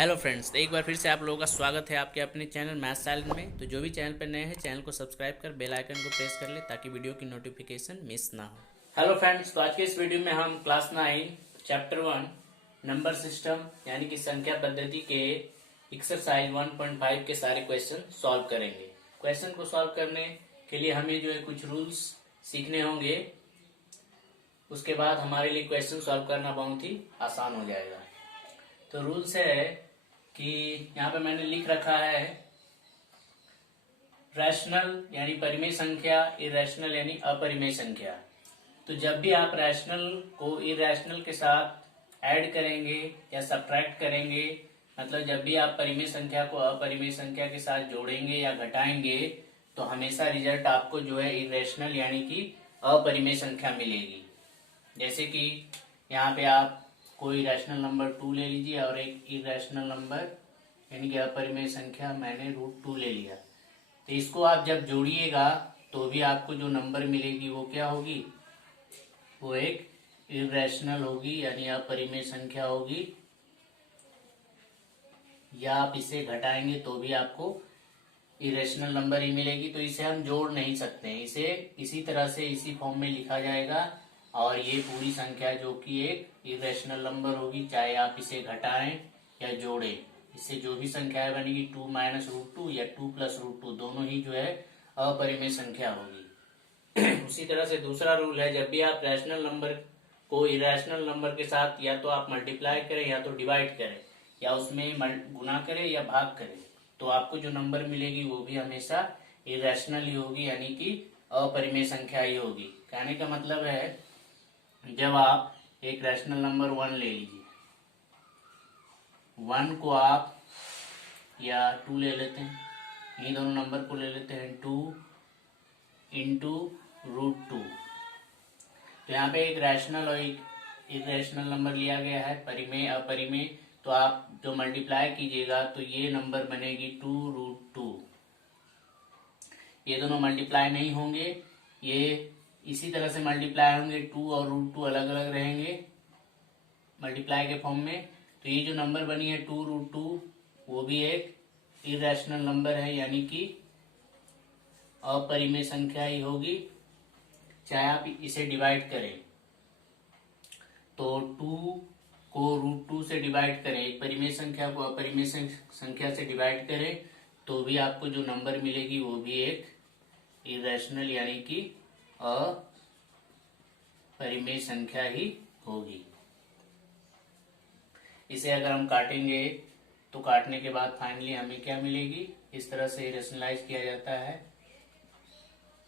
Hello friends, एक बार फिर से आप लोगों का स्वागत है आपके अपने चैनल मैथ साइलेंट में। तो जो भी चैनल पर नए हैं, चैनल को सब्सक्राइब कर बेल आइकन को प्रेस कर ले ताकि वीडियो की नोटिफिकेशन मिस ना हो। हेलो फ्रेंड्स, तो आज के इस वीडियो में हम क्लास 9 चैप्टर 1 नंबर सिस्टम यानी कि संख्या पद्धति के एक्सरसाइज 1.5 के सारे क्वेश्चन सॉल्व करेंगे। क्वेश्चन को सॉल्व करने के लिए हमें जो है कुछ रूल्स सीखने होंगे। उसके बाद हमारे लिए क्वेश्चन सॉल्व करना बहुत ही आसान हो जाएगा। तो रूल्स है कि यहाँ पे मैंने लिख रखा है रैशनल यानी परिमेय संख्या, इरेशनल यानी अपरिमेय संख्या। तो जब भी आप रैशनल को इरेशनल के साथ ऐड करेंगे या सब्ट्रैक्ट करेंगे, मतलब जब भी आप परिमेय संख्या को अपरिमेय संख्या के साथ जोड़ेंगे या घटाएंगे, तो हमेशा रिजल्ट आपको जो है इरेशनल यानी कि अपरिमेय संख्या मिलेगी। जैसे कि यहाँ पे आप कोई रैशनल नंबर 2 ले लीजिए और एक इरेशनल नंबर यानी कि अपरिमेय संख्या मैंने √2 ले लिया। तो इसको आप जब जोड़िएगा तो भी आपको जो नंबर मिलेगी वो क्या होगी, वो एक इरेशनल होगी यानी अपरिमेय संख्या होगी। या आप इसे घटाएंगे तो भी आपको इरेशनल नंबर ही मिलेगी। तो इसे हम जोड़ नहीं सकते, इसे इसी तरह से इसी फॉर्म में लिखा जाएगा और ये पूरी संख्या जो कि एक इरेशनल नंबर होगी, चाहे आप इसे घटाएं या जोड़ें। इससे जो भी संख्या बनेगी 2 माइनस √2 या 2 प्लस √2 दोनों ही जो है अपरिमेय संख्या होगी। उसी तरह से दूसरा रूल है, जब भी आप रैशनल नंबर को इरेशनल नंबर के साथ या तो आप मल्टीप्लाई करें या तो डिवाइड करें या उसमें गुना करें या भाग करें, तो आपको जो नंबर मिलेगी वो भी हमेशा इरेशनल ही होगी यानी कि अपरिमेय संख्या ही होगी। कहने का मतलब है, जब आप एक रैशनल नंबर 1 ले लीजिए, 1 को आप या 2 ले लेते हैं, ये दोनों नंबर को ले लेते हैं 2 इंटू √2। तो यहाँ पे एक रैशनल और एक इरेशनल नंबर लिया गया है, परिमेय अपरिमेय। तो आप जो मल्टीप्लाई कीजिएगा तो ये नंबर बनेगी 2 √2। ये दोनों मल्टीप्लाई नहीं होंगे, ये इसी तरह से मल्टीप्लाई होंगे, 2 और √2 अलग अलग रहेंगे मल्टीप्लाई के फॉर्म में। तो ये जो नंबर बनी है 2 √2 वो भी एक इरेशनल नंबर है यानी कि अपरिमेय संख्या ही होगी, चाहे आप इसे डिवाइड करें। तो 2 को √2 से डिवाइड करें, एक परिमेय संख्या को अपरिमेय संख्या से डिवाइड करें, तो भी आपको जो नंबर मिलेगी वो भी एक इरेशनल यानी कि अपरिमेय संख्या ही होगी। इसे अगर हम काटेंगे तो काटने के बाद फाइनली हमें क्या मिलेगी, इस तरह से रेशनलाइज किया जाता है।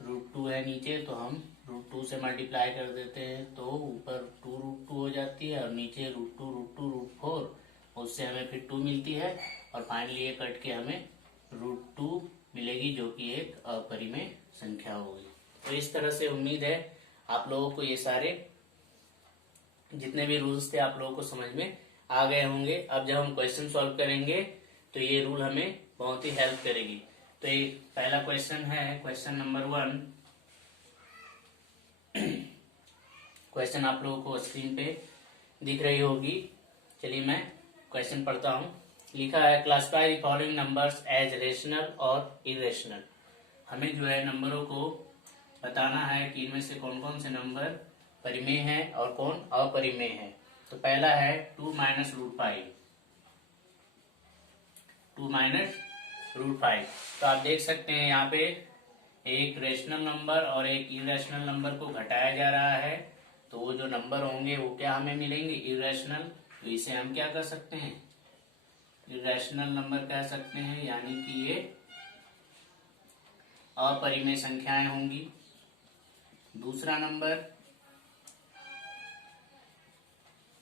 √2 है नीचे, तो हम √2 से मल्टीप्लाई कर देते हैं तो ऊपर 2 √2 हो जाती है और नीचे √2 उससे हमें फिर 2 मिलती है और फाइनली ये कट के हमें √2 मिलेगी जो कि एक अपरिमेय संख्या होगी। तो इस तरह से उम्मीद है आप लोगों को ये सारे जितने भी रूल्स थे आप लोगों को समझ में आ गए होंगे। अब जब हम क्वेश्चन सॉल्व करेंगे तो ये रूल हमें बहुत ही हेल्प करेगी। तो ये पहला क्वेश्चन है, क्वेश्चन नंबर 1। क्वेश्चन आप लोगों को स्क्रीन पे दिख रही होगी। चलिए मैं क्वेश्चन पढ़ता हूँ। लिखा है, classify the following numbers as rational और इरेशनल। हमें जो है नंबरों को बताना है कि इनमें से कौन कौन से नंबर परिमेय है और कौन अपरिमेय है। तो पहला है 2 माइनस √5। 2 माइनस √5। तो आप देख सकते हैं यहाँ पे एक रेशनल नंबर और एक इरेशनल नंबर को घटाया जा रहा है, तो वो जो नंबर होंगे वो क्या हमें मिलेंगे, इरेशनल। तो इसे हम क्या कर सकते हैं, इरेशनल नंबर कह सकते हैं, यानी कि ये अपरिमेय संख्याएं होंगी। दूसरा नंबर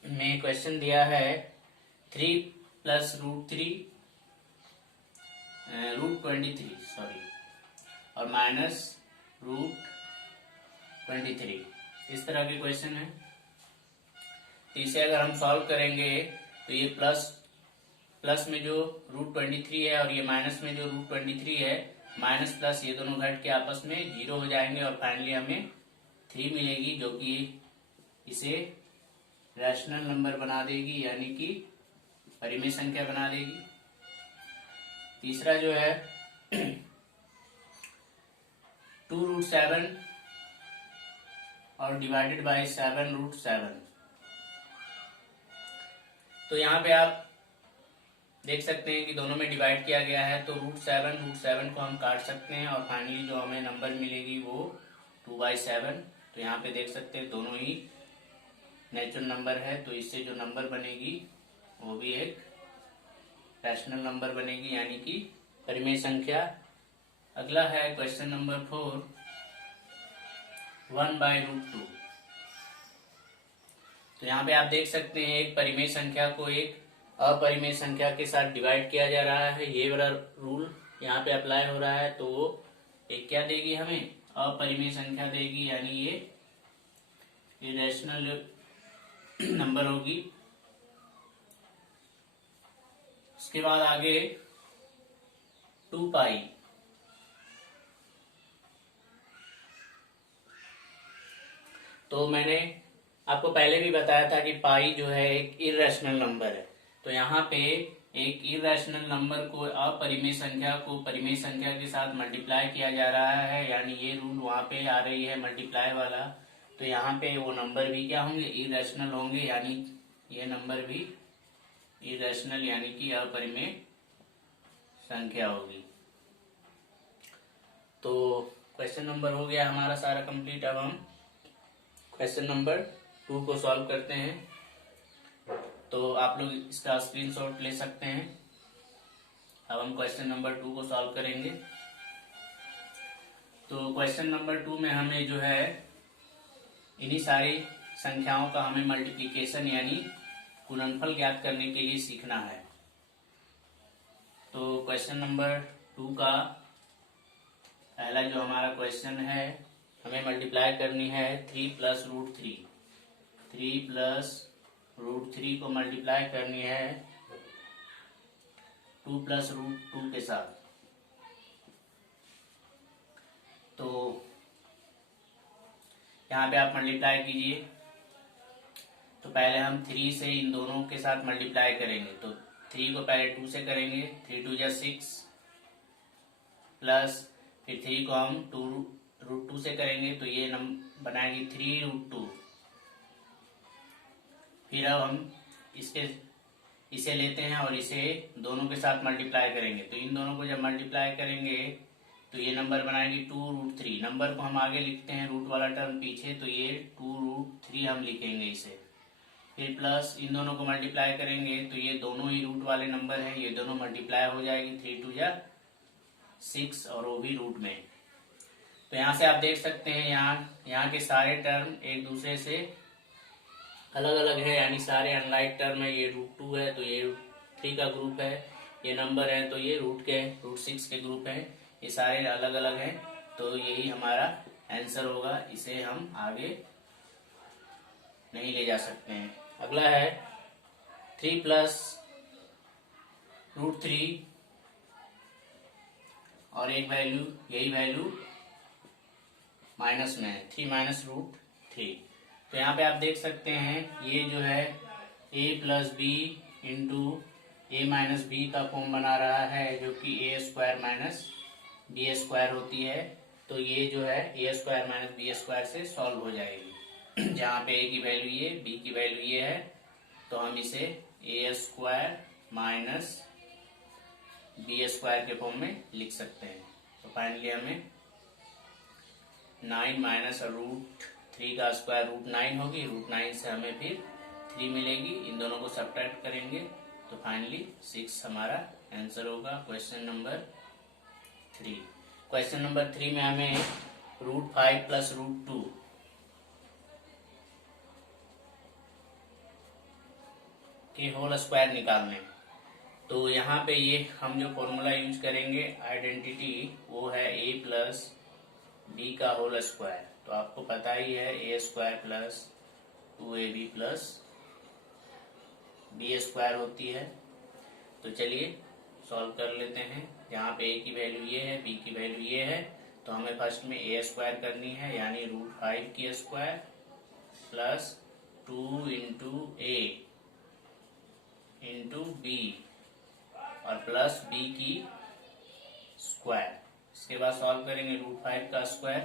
में क्वेश्चन दिया है 3 प्लस √23 सॉरी और माइनस √23, इस तरह के क्वेश्चन है। तो इसे अगर हम सॉल्व करेंगे तो ये प्लस में जो √23 है और ये माइनस में जो √23 है, माइनस प्लस ये दोनों घट के आपस में 0 हो जाएंगे और फाइनली हमें 3 मिलेगी जो कि इसे रैशनल नंबर बना देगी यानी कि परिमेय संख्या बना देगी। तीसरा जो है 2√7 और डिवाइडेड बाय 7√7। तो यहाँ पे आप देख सकते हैं कि दोनों में डिवाइड किया गया है, तो √7 को हम काट सकते हैं और फाइनली जो हमें नंबर मिलेगी वो 2/7। तो यहाँ पे देख सकते हैं दोनों ही नेचुरल नंबर है, तो इससे जो नंबर बनेगी वो भी एक रैशनल नंबर बनेगी, यानी कि परिमेय संख्या। अगला है क्वेश्चन नंबर 4, 1/√2। तो यहाँ पे आप देख सकते हैं एक परिमेय संख्या को एक अपरिमेय संख्या के साथ डिवाइड किया जा रहा है। ये वाला रूल यहाँ पे अप्लाई हो रहा है, तो वो एक क्या देगी, हमें अपरिमेय संख्या देगी, यानी ये इरेशनल नंबर होगी। उसके बाद आगे 2π। तो मैंने आपको पहले भी बताया था कि पाई जो है एक इरेशनल नंबर है। तो यहाँ पे एक इरेशनल नंबर को अपरिमेय संख्या को परिमेय संख्या के साथ मल्टीप्लाई किया जा रहा है, यानी ये रूल वहां पे आ रही है मल्टीप्लाई वाला। तो यहाँ पे वो नंबर भी क्या होंगे, इरेशनल होंगे, यानी ये नंबर भी इरेशनल यानी कि अपरिमेय संख्या होगी। तो क्वेश्चन नंबर हो गया हमारा सारा कंप्लीट। अब हम क्वेश्चन नंबर 2 को सॉल्व करते हैं। तो आप लोग इसका स्क्रीनशॉट ले सकते हैं। अब हम क्वेश्चन नंबर 2 को सॉल्व करेंगे। तो क्वेश्चन नंबर 2 में हमें जो है इन्हीं सारी संख्याओं का हमें मल्टीप्लिकेशन यानी गुणनफल ज्ञात करने के लिए सीखना है। तो क्वेश्चन नंबर 2 का पहला जो हमारा क्वेश्चन है, हमें मल्टीप्लाई करनी है 3 + √3। 3 + √3 को मल्टीप्लाई करनी है 2 + √2 के साथ। तो यहाँ पे आप मल्टीप्लाई कीजिए। तो पहले हम 3 से इन दोनों के साथ मल्टीप्लाई करेंगे। तो 3 को पहले 2 से करेंगे, 3 × 2 = 6, प्लस फिर 3 को हम 2√2 से करेंगे, तो ये बनाएगी 3√2। फिर अब हम इसे लेते हैं और इसे दोनों के साथ मल्टीप्लाई करेंगे। तो इन दोनों को जब मल्टीप्लाई करेंगे तो ये नंबर बनाएगी 2√3। नंबर को हम आगे लिखते हैं, रूट वाला टर्म पीछे, तो ये 2√3 हम लिखेंगे इसे। फिर प्लस इन दोनों को मल्टीप्लाई करेंगे तो ये दोनों ही रूट वाले नंबर हैं, ये दोनों मल्टीप्लाई हो जाएगी, 3 × 2 = 6 और वो भी रूट में। तो यहाँ से आप देख सकते हैं यहाँ के सारे टर्म एक दूसरे से अलग अलग है, यानी सारे अनलाइक टर्म है। ये √2 है तो ये √3 का ग्रुप है, ये नंबर है तो ये √6 के ग्रुप है, ये सारे अलग अलग हैं। तो यही हमारा आंसर होगा, इसे हम आगे नहीं ले जा सकते हैं। अगला है 3 + √3 और एक वैल्यू, यही वैल्यू माइनस में है, 3 - √3। तो यहाँ पे आप देख सकते हैं ये जो है a + b × a - b का फॉर्म बना रहा है, जो कि a² - b² होती है। तो ये जो है a² - b² से सॉल्व हो जाएगी। जहाँ पे a की वैल्यू ये, b की वैल्यू ये है, तो हम इसे a² - b² के फॉर्म में लिख सकते हैं। तो फाइनली हमें 9 - √3 का स्क्वायर √9 होगी, √9 से हमें फिर 3 मिलेगी। इन दोनों को सब्ट्रैक्ट करेंगे तो फाइनली 6 हमारा आंसर होगा क्वेश्चन नंबर 3। क्वेश्चन नंबर 3 में हमें √5 + √2 के होल स्क्वायर निकालने। तो यहाँ पे ये हम जो फॉर्मूला यूज करेंगे आइडेंटिटी, वो है a + b का होल स्क्वायर। तो आपको पता ही है a² + 2ab + b² होती है। तो चलिए सॉल्व कर लेते हैं। यहाँ पे a की वैल्यू ये है, b की वैल्यू ये है, तो हमें फर्स्ट में a² करनी है, यानी √5 की स्क्वायर + 2 × a इंटू बी और प्लस बी की स्क्वायर। इसके बाद सॉल्व करेंगे, √5 का स्क्वायर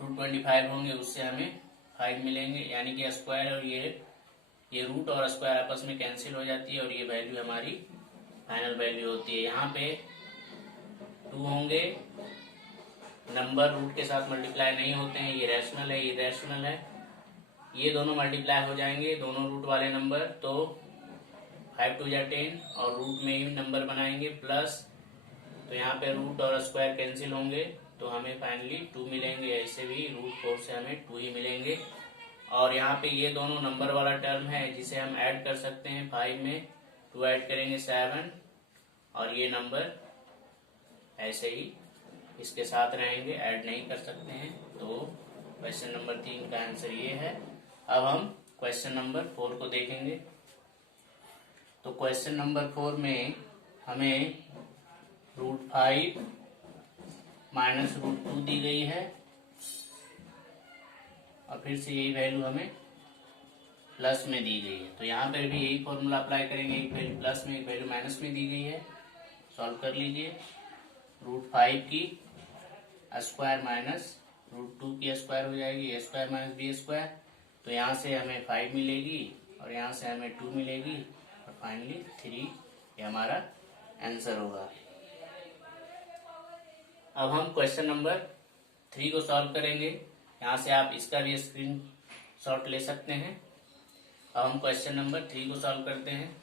225 होंगे, उससे हमें 5 मिलेंगे, यानी कि स्क्वायर और ये रूट और स्क्वायर आपस में कैंसिल हो जाती है और ये वैल्यू हमारी फाइनल वैल्यू होती है। यहाँ पे 2 होंगे, नंबर रूट के साथ मल्टीप्लाई नहीं होते हैं, ये रैशनल है, ये इरेशनल है, ये दोनों मल्टीप्लाई हो जाएंगे दोनों रूट वाले नंबर, तो 5 2 जा 10 और रूट में ही नंबर बनाएंगे प्लस, तो यहाँ पे रूट और स्क्वायर कैंसिल होंगे तो हमें फाइनली 2 मिलेंगे। ऐसे भी √4 से हमें 2 ही मिलेंगे। और यहाँ पे ये दोनों नंबर वाला टर्म है जिसे हम ऐड कर सकते हैं, 5 में 2 ऐड करेंगे 7 और ये नंबर ऐसे ही इसके साथ रहेंगे, ऐड नहीं कर सकते हैं। तो क्वेश्चन नंबर 3 का आंसर ये है। अब हम क्वेश्चन नंबर 4 को देखेंगे। तो क्वेश्चन नंबर 4 में हमें √5 माइनस √2 दी गई है और फिर से यही वैल्यू हमें प्लस में दी गई है। तो यहाँ पर भी यही फॉर्मूला अप्लाई करेंगे, एक वैल्यू प्लस में एक वैल्यू माइनस में दी गई है। सॉल्व कर लीजिए, √5 की स्क्वायर माइनस √2 की स्क्वायर हो जाएगी, a square minus b square. तो यहाँ से हमें 5 मिलेगी और यहाँ से हमें 2 मिलेगी और फाइनली 3, ये हमारा आंसर होगा। अब हम क्वेश्चन नंबर 3 को सॉल्व करेंगे। यहाँ से आप इसका भी स्क्रीन शॉट ले सकते हैं। अब हम क्वेश्चन नंबर 3 को सॉल्व करते हैं।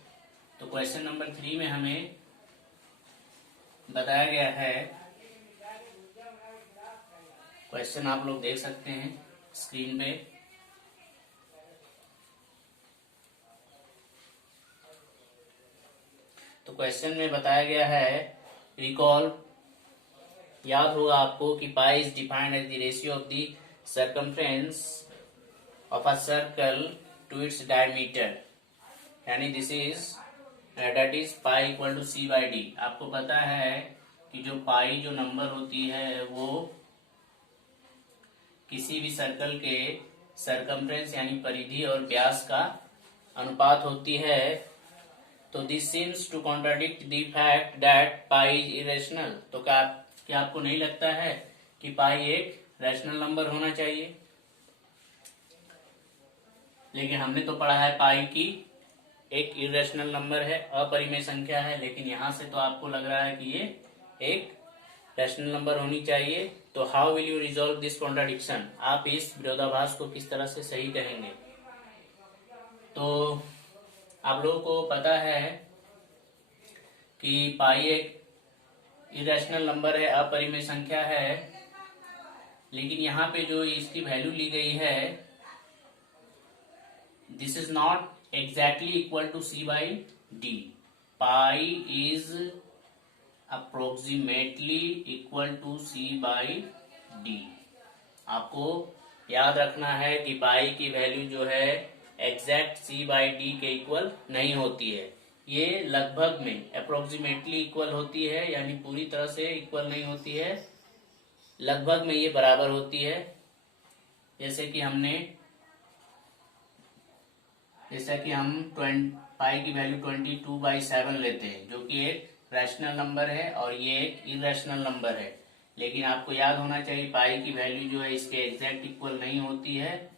तो क्वेश्चन नंबर 3 में हमें बताया गया है, क्वेश्चन आप लोग देख सकते हैं स्क्रीन पे। तो क्वेश्चन में बताया गया है, रिकॉल, याद होगा आपको कि pi is defined as the ratio of the circumference of a circle to its diameter, यानी this is that is pi equal to c/d। आपको पता है कि जो पाई जो नंबर होती है वो किसी भी सर्कल के सर्कमफ्रेंस यानी परिधि और व्यास का अनुपात होती है। तो this seems to contradict the fact that pi is irrational. तो क्या आपको नहीं लगता है कि पाई एक रैशनल नंबर होना चाहिए? लेकिन हमने तो पढ़ा है पाई की एक इरेशनल नंबर है, अपरिमेय संख्या है, लेकिन यहाँ से तो आपको लग रहा है कि ये एक रैशनल नंबर होनी चाहिए। तो how will you resolve this contradiction? आप इस विरोधाभास को किस तरह से सही करेंगे? तो आप लोगों को पता है कि पाई एक इरेशनल नंबर है, अपरिमेय संख्या है, लेकिन यहाँ पे जो इसकी वैल्यू ली गई है, this is not exactly equal to c/d. Pi is approximately equal to c/d. आपको याद रखना है कि पाई की वैल्यू जो है एग्जैक्ट c/d के इक्वल नहीं होती है, ये लगभग में अप्रोक्सीमेटली इक्वल होती है, यानी पूरी तरह से इक्वल नहीं होती है, लगभग में ये बराबर होती है। जैसे कि हम पाई की वैल्यू 22/7 लेते हैं, जो कि एक रैशनल नंबर है और ये एक इरेशनल नंबर है। लेकिन आपको याद होना चाहिए पाई की वैल्यू जो है इसके एग्जैक्ट इक्वल नहीं होती है।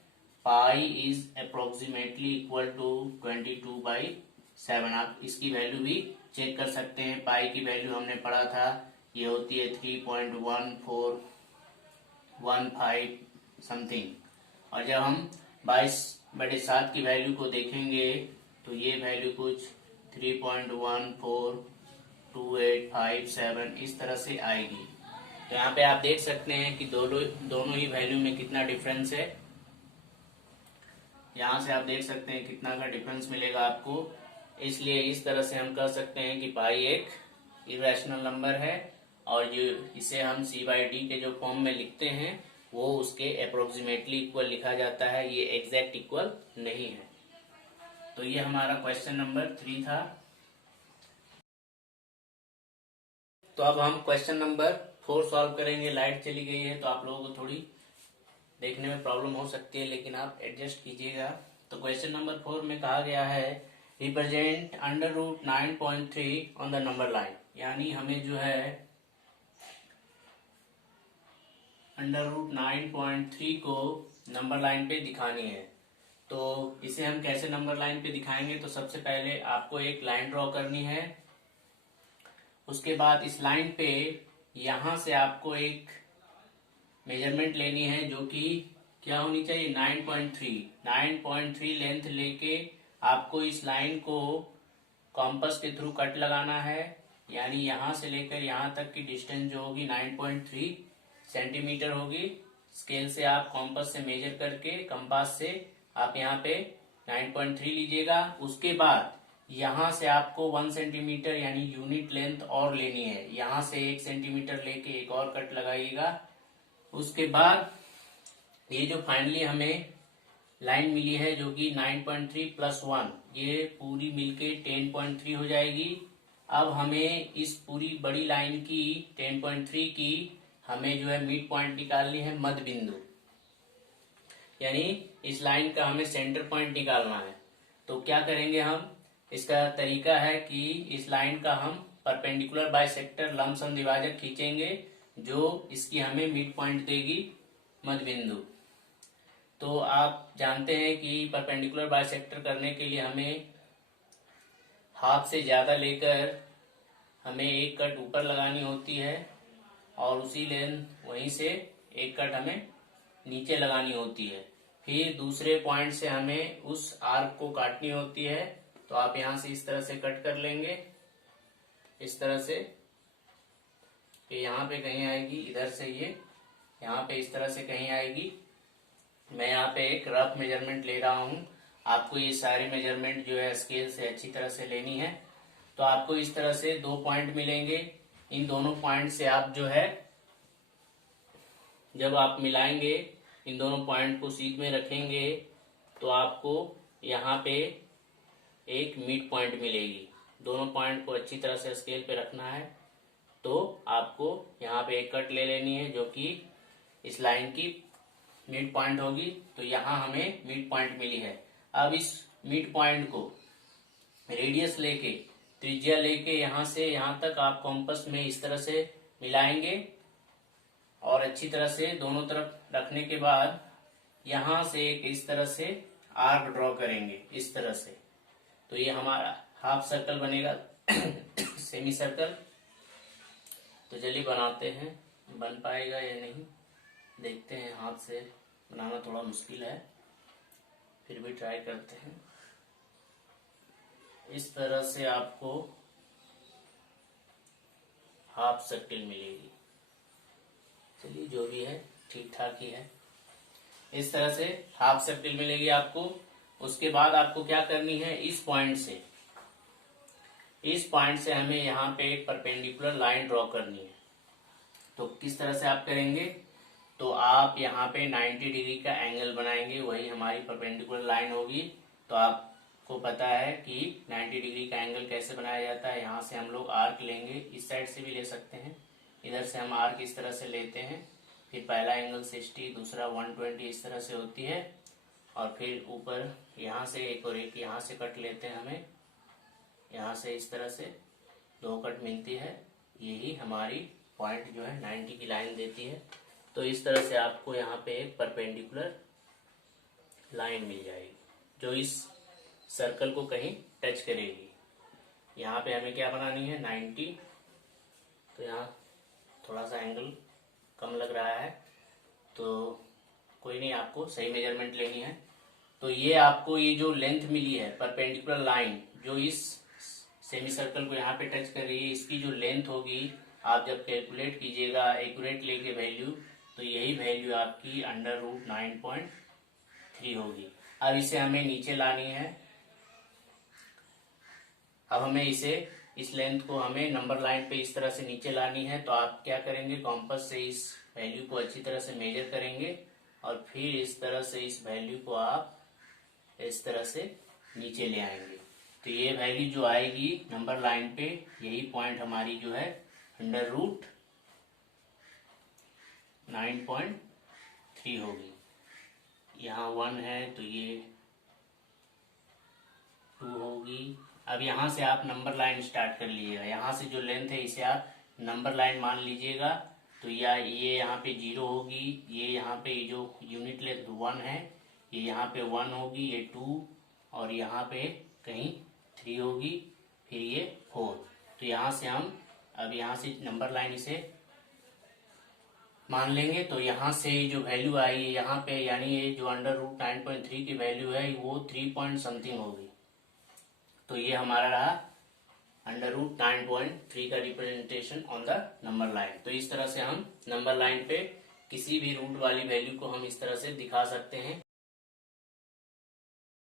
Pi is approximately equal to 22/7। आप इसकी वैल्यू भी चेक कर सकते हैं। पाई की वैल्यू हमने पढ़ा था, ये होती है 3.1415 समथिंग, और जब हम 22/7 की वैल्यू को देखेंगे तो ये वैल्यू कुछ 3.142857 इस तरह से आएगी। तो यहाँ पे आप देख सकते हैं कि दोनों ही वैल्यू में कितना डिफरेंस है। यहाँ से आप देख सकते हैं कितना का डिफरेंस मिलेगा आपको। इसलिए इस तरह से हम कह सकते हैं कि पाई एक इरेशनल नंबर है और जो इसे हम c/d के जो फॉर्म में लिखते हैं वो उसके अप्रोक्सीमेटली इक्वल लिखा जाता है, ये एग्जैक्ट इक्वल नहीं है। तो ये हमारा क्वेश्चन नंबर 3 था। तो अब हम क्वेश्चन नंबर 4 सॉल्व करेंगे। लाइट चली गई है तो आप लोगों को थोड़ी देखने में प्रॉब्लम हो सकती है, लेकिन आप एडजस्ट कीजिएगा। तो क्वेश्चन नंबर 4 में कहा गया है, represent under root 9.3 on the number line, यानी हमें जो है अंडर रूट 9.3 को नंबर लाइन पे दिखानी है। तो इसे हम कैसे नंबर लाइन पे दिखाएंगे, तो सबसे पहले आपको एक लाइन ड्रॉ करनी है। उसके बाद इस लाइन पे यहां से आपको एक मेजरमेंट लेनी है जो कि क्या होनी चाहिए, 9.3 लेंथ लेके आपको इस लाइन को कॉम्पस के थ्रू कट लगाना है, यानी यहां से लेकर यहां तक की डिस्टेंस जो होगी 9.3 सेंटीमीटर होगी। स्केल से आप कॉम्पस से मेजर करके कंपास से आप यहाँ पे 9.3 लीजिएगा। उसके बाद यहाँ से आपको 1 सेंटीमीटर यानी यूनिट लेंथ और लेनी है, यहाँ से 1 सेंटीमीटर लेके एक और कट लगाइएगा। उसके बाद ये जो फाइनली हमें लाइन मिली है जो कि 9.3 प्लस 1, ये पूरी मिलके 10.3 हो जाएगी। अब हमें इस पूरी बड़ी लाइन की 10.3 की हमें जो है मिड पॉइंट निकालनी है, मध्य बिंदु, यानी इस लाइन का हमें सेंटर पॉइंट निकालना है। तो क्या करेंगे हम, इसका तरीका है कि इस लाइन का हम परपेंडिकुलर बाइसेक्टर लंबसम द्विभाजक खींचेंगे जो इसकी हमें मिड पॉइंट देगी, मध्य बिंदु। तो आप जानते हैं कि परपेंडिकुलर बाइसेक्टर करने के लिए हमें हाफ से ज्यादा लेकर हमें एक कट ऊपर लगानी होती है और उसी लेंथ वहीं से एक कट हमें नीचे लगानी होती है। फिर दूसरे पॉइंट से हमें उस आर्क को काटनी होती है। तो आप यहां से इस तरह से कट कर लेंगे, इस तरह से, कि यहाँ पे कहीं आएगी, इधर से ये यहाँ पे इस तरह से कहीं आएगी। मैं यहाँ पे एक रफ मेजरमेंट ले रहा हूँ, आपको ये सारी मेजरमेंट जो है स्केल से अच्छी तरह से लेनी है। तो आपको इस तरह से 2 पॉइंट मिलेंगे। इन दोनों पॉइंट से आप जो है जब आप मिलाएंगे, इन दोनों पॉइंट को सीध में रखेंगे तो आपको यहाँ पे एक मिड पॉइंट मिलेगी। दोनों पॉइंट को अच्छी तरह से स्केल पे रखना है। तो आपको यहाँ पे एक कट ले लेनी है जो कि इस लाइन की मिड पॉइंट होगी। तो यहाँ हमें मिड पॉइंट मिली है। अब इस मिड पॉइंट को रेडियस लेके, त्रिज्या लेके यहाँ से यहाँ तक आप कॉम्पस में इस तरह से मिलाएंगे और अच्छी तरह से दोनों तरफ रखने के बाद यहाँ से एक इस तरह से आर्क ड्रॉ करेंगे, इस तरह से। तो ये हमारा हाफ सर्कल बनेगा, सेमी सर्कल। तो चलिए बनाते हैं, बन पाएगा या नहीं देखते हैं। हाथ से बनाना थोड़ा मुश्किल है, फिर भी ट्राई करते हैं। इस तरह से आपको हाफ सर्कल मिलेगी। चलिए जो भी है ठीक ठाक ही है। इस तरह से हाफ सर्कल मिलेगी आपको। उसके बाद आपको क्या करनी है, इस पॉइंट से हमें यहाँ पे एक परपेंडिकुलर लाइन ड्रॉ करनी है। तो किस तरह से आप करेंगे, तो आप यहाँ पे 90 डिग्री का एंगल बनाएंगे, वही हमारी परपेंडिकुलर लाइन होगी। तो आपको पता है कि 90 डिग्री का एंगल कैसे बनाया जाता है। यहाँ से हम लोग आर्क लेंगे, इस साइड से भी ले सकते हैं, इधर से हम आर्क इस तरह से लेते हैं। फिर पहला एंगल 60, दूसरा 120 इस तरह से होती है। और फिर ऊपर यहाँ से एक और एक यहाँ से कट लेते हैं, हमें यहाँ से इस तरह से 2 कट मिलती है। यही हमारी पॉइंट जो है 90 की लाइन देती है। तो इस तरह से आपको यहाँ पे एक परपेंडिकुलर लाइन मिल जाएगी जो इस सर्कल को कहीं टच करेगी। यहाँ पे हमें क्या बनानी है, 90। तो यहाँ थोड़ा सा एंगल कम लग रहा है, तो कोई नहीं, आपको सही मेजरमेंट लेनी है। तो ये आपको ये जो लेंथ मिली है, परपेंडिकुलर लाइन जो इस सेमी सर्कल को यहाँ पे टच कर रही है, इसकी जो लेंथ होगी, आप जब कैलकुलेट कीजिएगा एक्यूरेट लेके वैल्यू, तो यही वैल्यू आपकी अंडर रूट 9.3 होगी। अब इसे हमें नीचे लानी है। अब हमें इसे, इस लेंथ को हमें नंबर लाइन पे इस तरह से नीचे लानी है। तो आप क्या करेंगे, कॉम्पस से इस वैल्यू को अच्छी तरह से मेजर करेंगे और फिर इस तरह से इस वैल्यू को आप इस तरह से नीचे ले आएंगे। तो ये वैल्यू जो आएगी नंबर लाइन पे, यही पॉइंट हमारी जो है अंडर रूट 9.3 होगी। यहाँ 1 है तो ये 2 होगी। अब यहाँ से आप नंबर लाइन स्टार्ट कर लीजिएगा। यहाँ से जो लेंथ है इसे आप नंबर लाइन मान लीजिएगा। तो या ये यहाँ पे 0 होगी, ये यहाँ पे जो यूनिट लेंथ 1 है ये यहाँ पे 1 होगी, ये 2 और यहाँ पे कहीं 3 होगी, फिर ये 4। तो यहाँ से हम अब यहाँ से नंबर लाइन इसे मान लेंगे। तो यहाँ से जो वैल्यू आई है यहाँ पे, यानी ये जो √9.3 की वैल्यू है वो 3 पॉइंट समथिंग होगी। तो ये हमारा रहा √9.3 का representation on the number line. तो इस तरह से हम नंबर लाइन पे किसी भी रूट वाली वैल्यू को हम इस तरह से दिखा सकते हैं।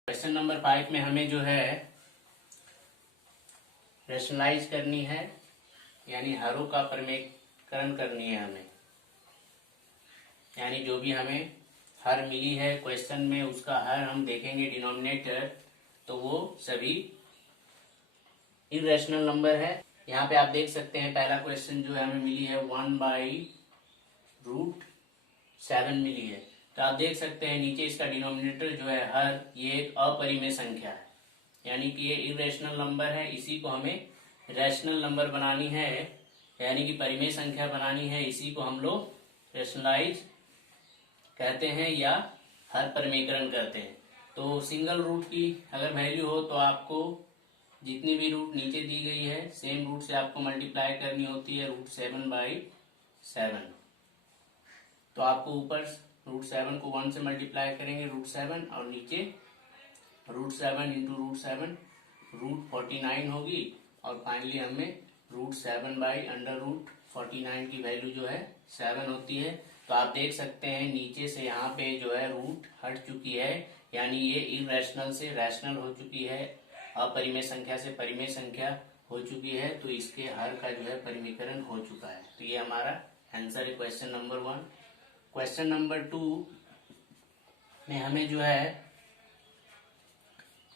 क्वेश्चन नंबर 5 में हमें जो है रैशनलाइज करनी है, यानी हरों का परिमेयकरण करनी है हमें। यानी जो भी हमें हर मिली है क्वेश्चन में उसका हर हम देखेंगे डिनोमिनेटर, तो वो सभी इरेशनल नंबर है। यहाँ पे आप देख सकते हैं पहला क्वेश्चन जो है हमें मिली है 1/√7 मिली है। तो आप देख सकते हैं नीचे इसका डिनोमिनेटर जो है हर, ये एक अपरिमेय संख्या है, यानी कि ये इरेशनल नंबर है। इसी को हमें रैशनल नंबर बनानी है, यानी कि परिमेय संख्या बनानी है। इसी को हम लोग रैशनलाइज कहते हैं या हर परिमेयकरण करते हैं। तो सिंगल रूट की अगर वैल्यू हो तो आपको जितनी भी रूट नीचे दी गई है सेम रूट से आपको मल्टीप्लाई करनी होती है, √7/7। तो आपको ऊपर √7 को 1 से मल्टीप्लाई करेंगे √7, और नीचे √7 × √7 √49 होगी। और फाइनली हमें √7/√49 की वैल्यू जो है 7 होती है। तो आप देख सकते हैं नीचे से यहाँ पे जो है रूट हट चुकी है, यानी ये इरेशनल से रैशनल हो चुकी है, अपरिमेय संख्या से परिमेय संख्या हो चुकी है। तो इसके हर का जो है परिमेयकरण हो चुका है। तो ये हमारा आंसर है क्वेश्चन नंबर 1। क्वेश्चन नंबर 2 में हमें जो है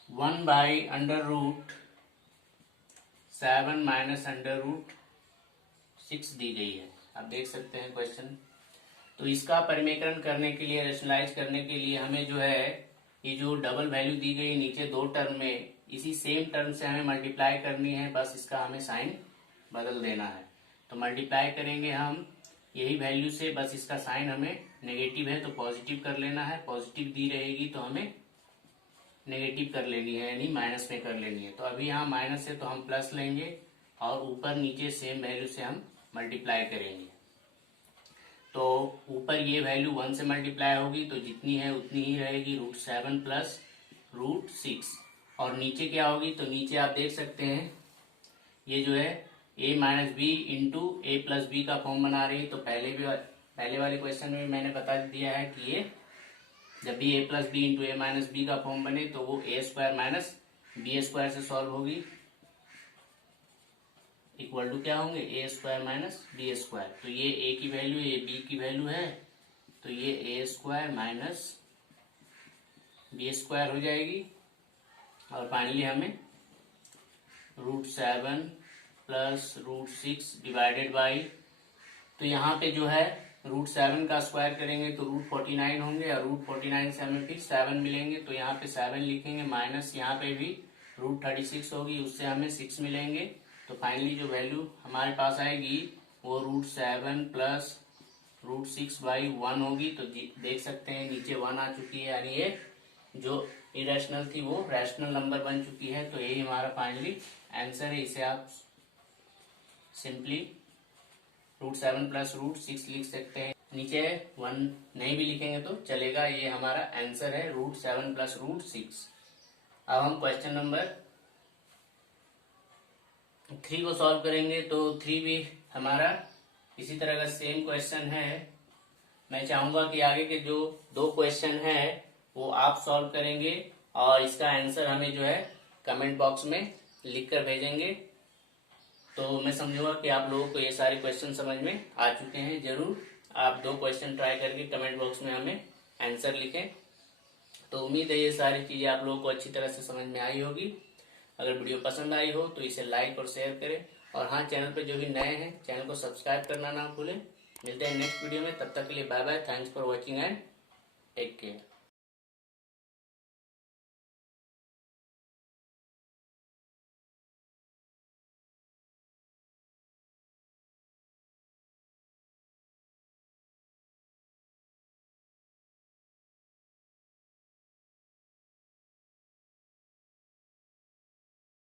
1/√7 - √6 दी गई है। आप देख सकते हैं क्वेश्चन। तो इसका परिमेयकरण करने के लिए, रैशनलाइज करने के लिए हमें जो है ये जो डबल वैल्यू दी गई नीचे 2 टर्म में, इसी सेम टर्म से हमें मल्टीप्लाई करनी है। बस इसका हमें साइन बदल देना है। तो मल्टीप्लाई करेंगे हम यही वैल्यू से, बस इसका साइन हमें नेगेटिव है तो पॉजिटिव कर लेना है, पॉजिटिव दी रहेगी तो हमें नेगेटिव कर लेनी है, यानी माइनस में कर लेनी है। तो अभी यहाँ माइनस है तो हम प्लस लेंगे और ऊपर नीचे सेम वैल्यू से हम मल्टीप्लाई करेंगे। तो ऊपर ये वैल्यू 1 से मल्टीप्लाई होगी तो जितनी है उतनी ही रहेगी, √7 + √6। और नीचे क्या होगी, तो नीचे आप देख सकते हैं ये जो है a - b × a + b का फॉर्म बना रही है। तो पहले वाले क्वेश्चन में मैंने बता दिया है कि ये जब भी a + b × a - b का फॉर्म बने तो वो a² - b² से सॉल्व होगी, इक्वल टू क्या होंगे, a² - b²। तो ये a की वैल्यू, ये b की वैल्यू है, तो ये a² - b² हो जाएगी। और फाइनली हमें √7 + √6 डिवाइडेड बाई, तो यहाँ पे जो है √7 का स्क्वायर करेंगे तो √49 होंगे, और √49 से हमें फिर 7 मिलेंगे। तो यहाँ पे 7 लिखेंगे, माइनस यहाँ पे भी √36 होगी, उससे हमें 6 मिलेंगे। तो फाइनली जो वैल्यू हमारे पास आएगी वो √7 + √6/1 होगी। तो देख सकते हैं नीचे 1 आ चुकी है, यानी ये जो इरेशनल थी वो रैशनल नंबर बन चुकी है। तो यही हमारा फाइनली आंसर है। इसे आप सिंपली √7 + √6 लिख सकते हैं। नीचे 1 नहीं भी लिखेंगे तो चलेगा। ये हमारा आंसर है √7 + √6। अब हम क्वेश्चन नंबर 3 को सॉल्व करेंगे। तो 3 भी हमारा इसी तरह का सेम क्वेश्चन है। मैं चाहूंगा कि आगे के जो 2 क्वेश्चन है वो आप सॉल्व करेंगे और इसका आंसर हमें जो है कमेंट बॉक्स में लिख कर भेजेंगे। तो मैं समझूंगा कि आप लोगों को ये सारे क्वेश्चन समझ में आ चुके हैं। जरूर आप 2 क्वेश्चन ट्राई करके कमेंट बॉक्स में हमें आंसर लिखें। तो उम्मीद है ये सारी चीजें आप लोगों को अच्छी तरह से समझ में आई होगी। अगर वीडियो पसंद आई हो तो इसे लाइक और शेयर करें, और हाँ, चैनल पे जो भी नए हैं चैनल को सब्सक्राइब करना ना भूलें। मिलते हैं नेक्स्ट वीडियो में, तब तक के लिए bye bye. Thanks for watching and take care.